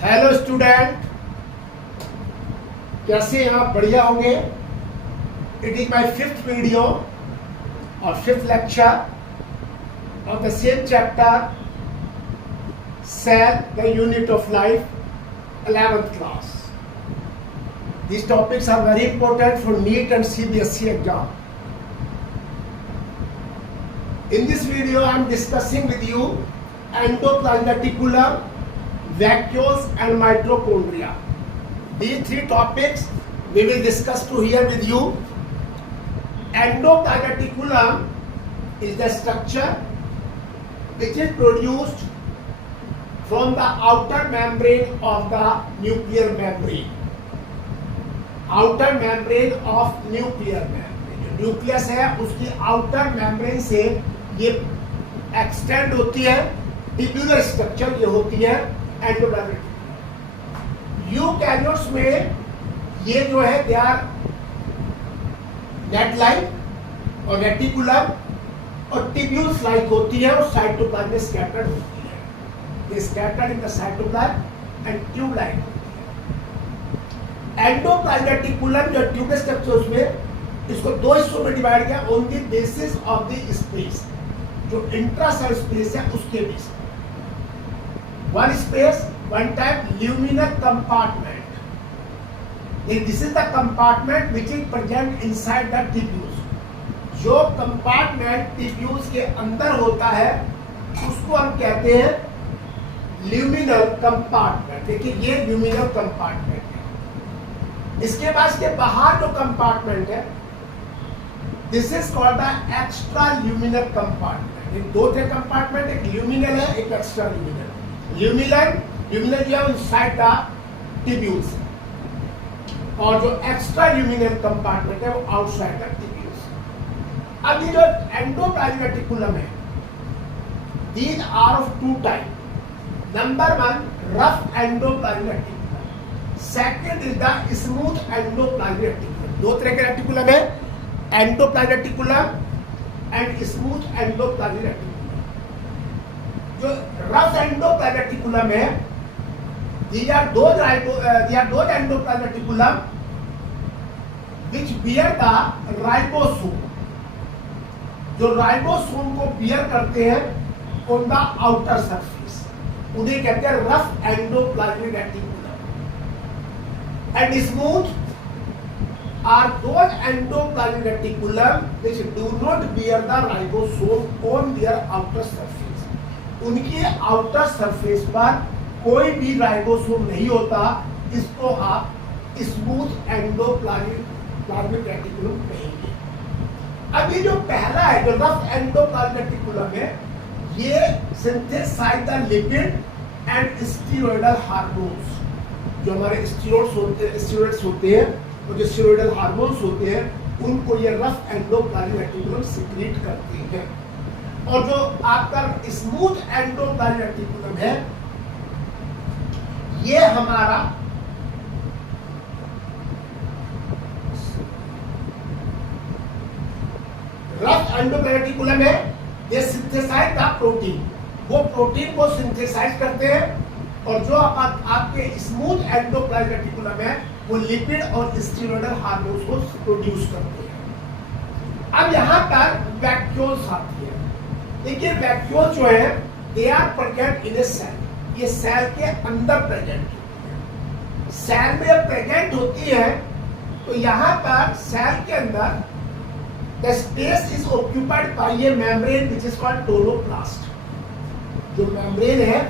Hello student, कैसे हैं आप? बढ़िया होंगे। It is my fifth video और fifth lecture of the same chapter cell the unit of life 11th class. These topics are very important for NEET and CBSE exam. In this video I am discussing with you endoplasmic reticulum, vacuoles and mitochondria. These three topics we will discuss to here with you. Endoplasmic reticulum is the structure which is produced from the outer membrane of the nuclear membrane. Outer membrane of nuclear membrane. जो nucleus है उसकी outer membrane से ये extend होती है, tubular structure ये होती है एंडोप्लाज्मिक रेटिकुलम। यूकैरियोट्स में ये जो है दे आर नेट लाइक और रेटिकुलम और ट्यूब्यूल्स लाइक होती है और साइटोप्लाज्म में स्कैटर्ड होती है। They scattered in the cytoplasm and tube like होती है। एंडोप्लाज्मिक रेटिकुलम जो ट्यूबुलर स्ट्रक्चर उसमें इसको दो हिस्सों में डिवाइड किया on the basis of the space, जो इंट्रासेल स्पेस है उसके base. One space, one type luminal compartment. This is the compartment which is present inside the tubules. जो कंपार्टमेंट ट्यूब्यूल्स के अंदर होता है उसको हम कहते हैं ल्यूमिनल कंपार्टमेंट। देखिए ये ल्यूमिनल कंपार्टमेंट है। इसके बाद इसके बाहर जो कंपार्टमेंट है this is called the extra luminal compartment. ये दो थे कंपार्टमेंट, एक ल्यूमिनल है एक एक्स्ट्रा ल्यूमिनल। ल्यूमिनल जो है इनसाइड द ट्यूब्यूल्स और जो एक्स्ट्रा ल्यूमिनल कंपार्टमेंट है वो आउटसाइड द ट्यूब्यूल्स। अब ये जो एंडोप्लाज्मिक रेटिकुलम है these are of two type. Number one rough endoplasmic reticulum, second is the smooth endoplasmic reticulum. दो तरह के रेटिकुलम है, endoplasmic reticulum and smooth endoplasmic reticulum. जो रफ एंडोप्लाज्मिक रेटिकुलम है these are those endoplasmic reticulum which bear the ribosome, जो ribosome को beer करते हैं ऑन द आउटर सरफेस, उन्हें कहते हैं rough endoplasmic reticulum. And smooth are those endoplasmic reticulum which do not bear the ribosome on their outer surface. उनके outer surface पर कोई भी राइबोसोम नहीं होता, इसको आप स्मूथ एंडोप्लाज्मिक रेटिकुलम कहेंगे। अभी जो पहला है जो रफ एंडोप्लाज्मिक रेटिकुलम है ये synthesise the lipid and steroidal hormones. जो हमारे स्टीरॉयड्स होते हैं और जो स्टीरॉयडल हार्मोन्स होते हैं उनको ये रफ एंडोप्लाज्मिक रेटिकुलम सिक्रीट करते हैं। और जो आपका स्मूथ एंडोप्लाज्मिक रेटिकुलम है ये हमारा रफ एंडोप्लाज्मिक रेटिकुलम है, ये सिंथेसाइज द प्रोटीन, वो प्रोटीन को सिंथेसाइज करते हैं। और जो आपके स्मूथ एंडोप्लाज्मिक रेटिकुलम है वो लिपिड और स्टीरॉयडल हार्मोन्स को प्रोड्यूस करते हैं। अब यहाँ पर वैक्यूल्स आती है। देखिए वैक्यूल जो है they are present in a cell, ये सेल के अंदर प्रेजेंट होती है। सेल में प्रेजेंट होती है तो यहाँ पर सेल के अंदर the space is occupied by a membrane which is called tonoplast. जो मेम्ब्रेन है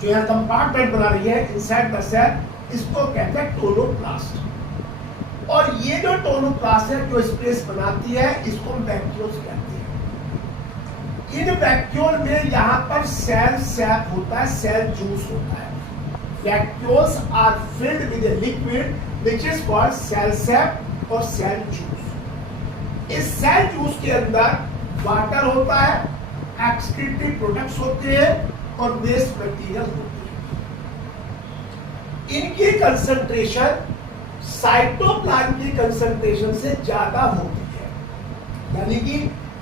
जो यहाँ कंपार्टमेंट बना रही है इनसाइड द सेल, इसको कहते हैं टोलोप्लास्ट। और ये जो टोलोप्लास्ट है जो स्पेस बनाती है इसको हम वैक्यूल्स कहते हैं। इन वैक्यूल में यहाँ पर सेल सैप होता है, सेल जूस होता है। Vacuoles are filled with a liquid which is called cell sap और सेल जूस। इस सेल जूस के अंदर वाटर होता है, एक्सक्रीटरी प्रोडक्ट्स होते हैं और वेस्ट मटेरियल होती है। इनकी कंसंट्रेशन साइटोप्लाज्म की कंसंट्रेशन से ज्यादा होती है, यानी कि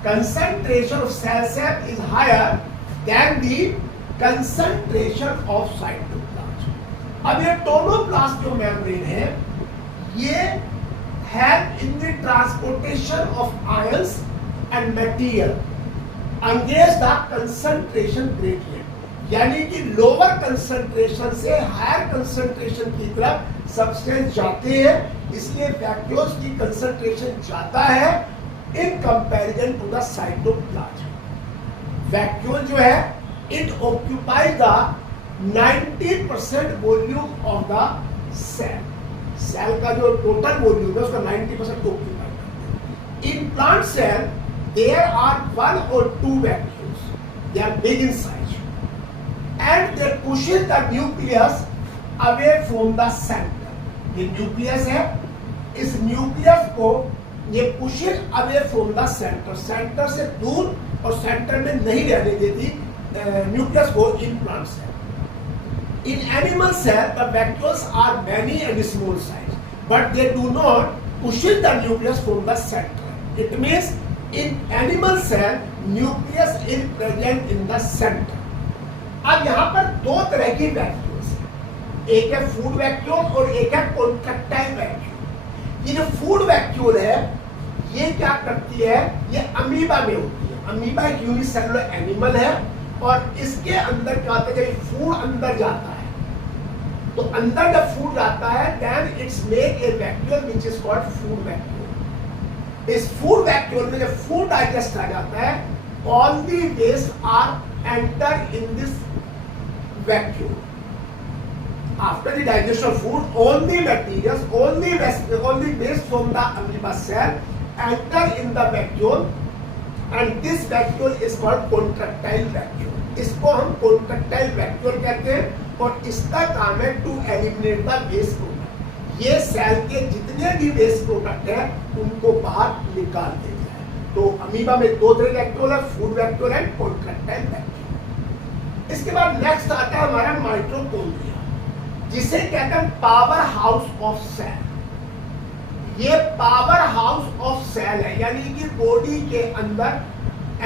concentration of cell sap is higher than the concentration of cytoplasm. अब ये टोनोप्लास्ट जो मेम्ब्रेन है, ये help in the transportation of ions and material against the concentration gradient, यानी कि लोअर कंसंट्रेशन से हायर कंसंट्रेशन की तरफ सब्सटेंस जाते हैं, इसलिए वैक्यूल्स की कंसंट्रेशन जाता है in comparison to the cytoplasm. Vacuole जो है it occupies the 90% volume of the cell. Cell का जो टोटल वॉल्यूम है उसका 90% ऑक्यूपाइड करते हैं। In plant cell there are 1 or 2 vacuoles, they are big in size and they pushes the nucleus away from the center। ये nucleus है, इस nucleus को ये pushes away from the center, centre से दूर और सेंटर में नहीं रहने देती न्यूक्लियस को in plant cell. In animal cell, the vacuoles are many and small size, but they do not push the nucleus from the center. It means in animal cell, nucleus is present in the center. अब यहाँ पर दो तरह की vacuoles हैं, एक है food vacuole और एक है कॉन्ट्रैक्टाइल वैक्यूल। ये जो फूड वैक्यूल है, ये क्या करती है, ये अमीबा में होती है। अमीबा एक यूनिसेलुलर एनिमल है और इसके अंदर क्या होता है, जब फूड अंदर जाता है तो अंदर जब फूड जाता है then it's make a vacuole which is called food vacuole. इस फूड वैक्यूल में जब फूड डाइजेस्ट आ जाता है, all the waste are enter in this vacuole. After the digestion of food, all the materials, all the waste from the amoeba cell enter in the vacuole and this vacuole is called contractile vacuole। इसको हम contractile vacuole कहते हैं और इसका काम है to eliminate the waste product. ये cell के जितने भी वेस्ट प्रोडक्ट है उनको बाहर निकाल देता है। तो अमीबा में दो तरह वैक्यूल है, food vacuole and contractile vacuole. इसके बाद नेक्स्ट आता है हमारा माइटोकॉन्ड्रिया, जिसे कहते हैं पावर हाउस ऑफ सेल। ये पावर हाउस ऑफ सेल है, यानी कि बॉडी के अंदर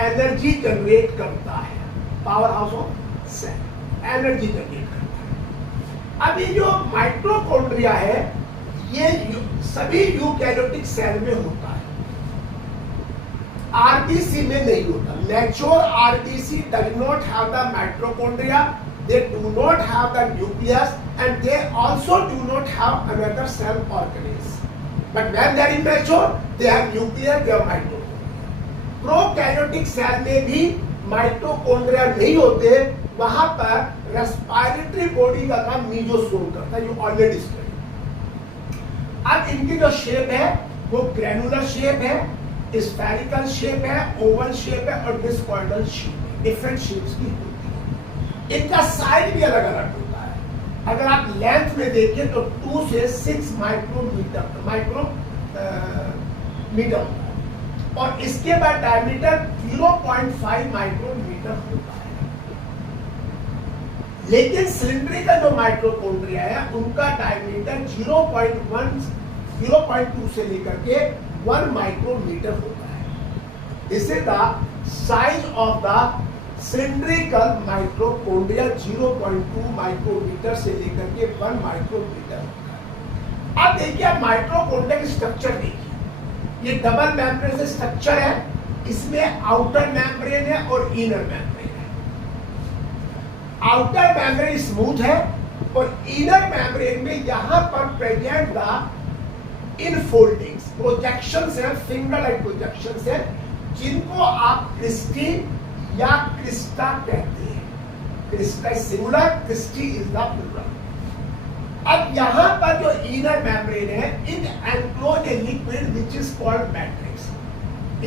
एनर्जी जनरेट करता है। Power house of cell energy generate करता है। अब ये जो माइटोकॉन्ड्रिया है, ये सभी यूकैरियोटिक सेल में होता है, आरबीसी में नहीं होता। Mature RBC does not have the mitochondria, they do not have the nucleus and they also do not have another cell organelles, but when they are immature they have nucleus, they have mitochondria। Prokaryotic cell में भी mitochondria नहीं होते, वहां पर respiratory body का काम mesosome करता है, यू ऑलरेडी स्टडी। अब इनकी जो शेप है वो ग्रैनुलर शेप है, स्फेरिकल शेप है, ओवल शेप है और डिस्कॉइडल शेप, डिफरेंट शेप्स की होती है। इनका साइज भी अलग अलग होता है। अगर आप लेंथ में देखें तो 2 से 6 माइक्रोमीटर होता है और इसके बाद डायमीटर 0.5 माइक्रोमीटर होता है। लेकिन सिलिंड्रिकल जो माइटोकॉन्ड्रिया है उनका डायमीटर 0.2 से लेकर के 1 माइक्रोमीटर होता है। This is the size of the cylindrical mitochondria, 0.2 micrometre से लेकर के 1 माइक्रोमीटर होता है। अब देखिए आप माइटोकॉन्ड्रिया की स्ट्रक्चर देखिए, ये डबल मेम्ब्रेन से स्ट्रक्चर है, इसमें आउटर मेम्ब्रेन है और इनर मेम्ब्रेन है। आउटर मेम्ब्रेन स्मूथ है और इनर मेम्ब्रेन में यहां पर प्रेजेंट द इनफोल्डिंग्स, प्रोजेक्शंस है, फिंगर लाइक प्रोजेक्शंस है, जिनको आप क्रिस्टी या क्रिस्टा कहते हैं। Crista is singular, cristae is the plural. अब यहां पर जो इनर मेम्ब्रेन है, in enclose a liquid which is called matrix.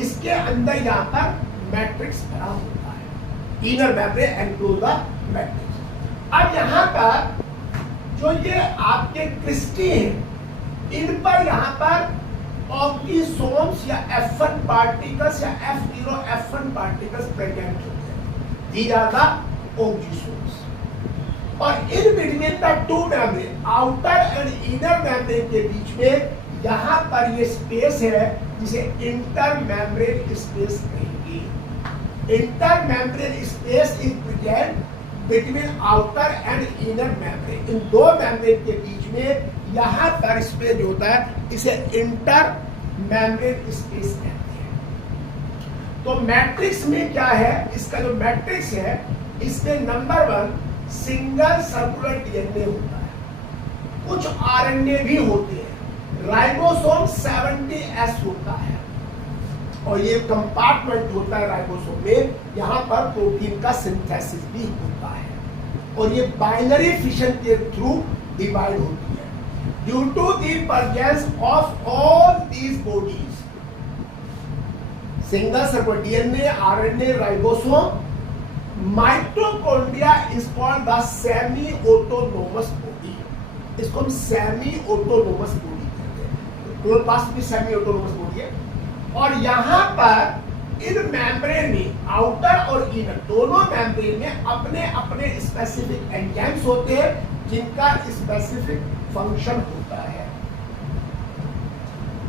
इसके अंदर यहां पर मैट्रिक्स भरा होता है, inner membrane enclose the matrix. अब यहां पर जो ये आपके क्रिस्टी हैं, इन पर यहां पर ऑक्सीसोम्स या F1 पार्टिकल्स या F0 F1 पार्टिकल्स प्रेजेंट होते हैं। These are the oxysomes. और in between the two membrane, outer and inner membrane के बीच में यहां पर ये स्पेस है जिसे इंटर मेम्ब्रेन स्पेस कहेंगे। Inter membrane space is present between outer and inner membrane, इन दो मेम्ब्रेन के बीच में यहाँ पर स्पेस जो होता है इसे इंटर मेम्ब्रेन स्पेस कहते हैं। तो मैट्रिक्स में क्या है, इसका जो मैट्रिक्स है इसमें नंबर 1 सिंगल सर्कुलर डीएनए होता है, कुछ आरएनए भी होते हैं, राइबोसोम 70S होता है और ये कंपार्टमेंट होता है राइबोसोम में, यहाँ पर प्रोटीन का सिंथेसिस भी होता है और ये बाइनरी फिशन के थ्रू डिवाइड होती है। Due to the presence of all these bodies, single circular DNA, RNA, ribosome, mitochondria is called the semi autonomous body. इसको हम सेमी ऑटोनोमस बॉडी कहते हैं, क्लोरोप्लास्ट भी सेमी ऑटोनोमस बॉडी है। और यहां पर इन मेम्ब्रेन में आउटर और इनर दोनों मेम्ब्रेन में अपने अपने स्पेसिफिक एंजाइम्स होते हैं जिनका स्पेसिफिक फंक्शन होता है।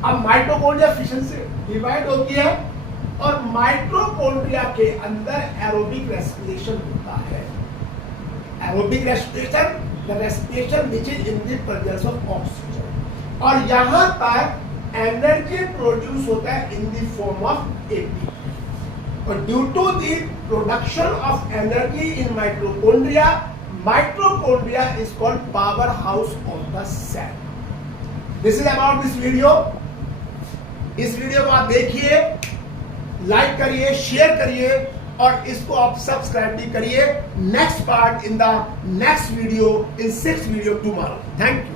अब माइटोकॉन्ड्रिया फिशन से डिवाइड होती है और माइटोकॉन्ड्रिया के अंदर एरोबिक रेस्पिरेशन होता है। Aerobic respiration, the respiration which is in the presence of oxygen, और यहां पर एनर्जी प्रोड्यूस होता है in the form of ATP. और due to the production of energy in mitochondria, mitochondria is called power house of the cell. This is about this video. इस video को आप देखिए, लाइक करिए, शेयर करिए और इसको आप सब्सक्राइब भी करिए। Next part in the next video, in 6th video tomorrow. Thank you.